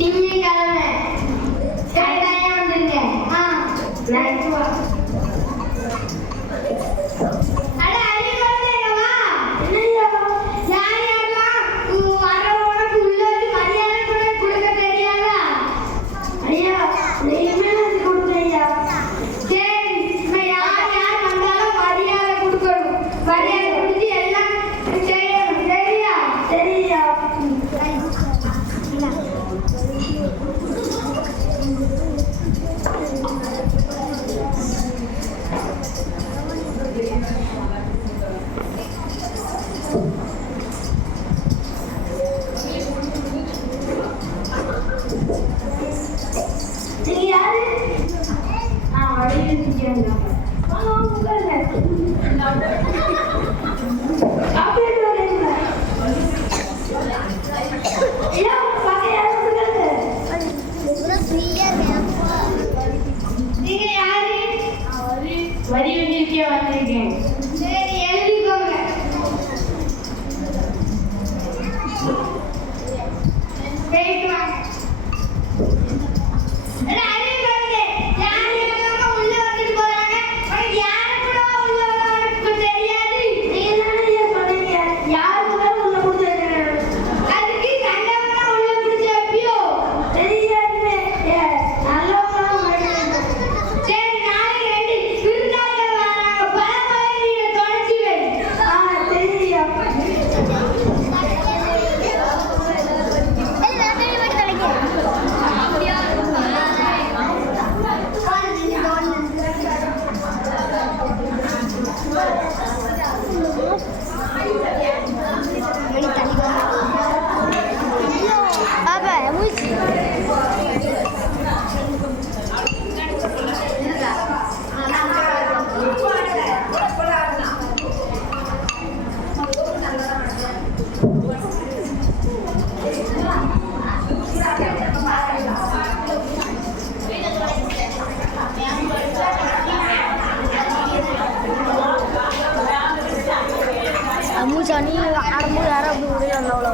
திங்கட்கிழமை I at the. நீ அறுபது யாரும் அப்படி முடியல அவ்வளோ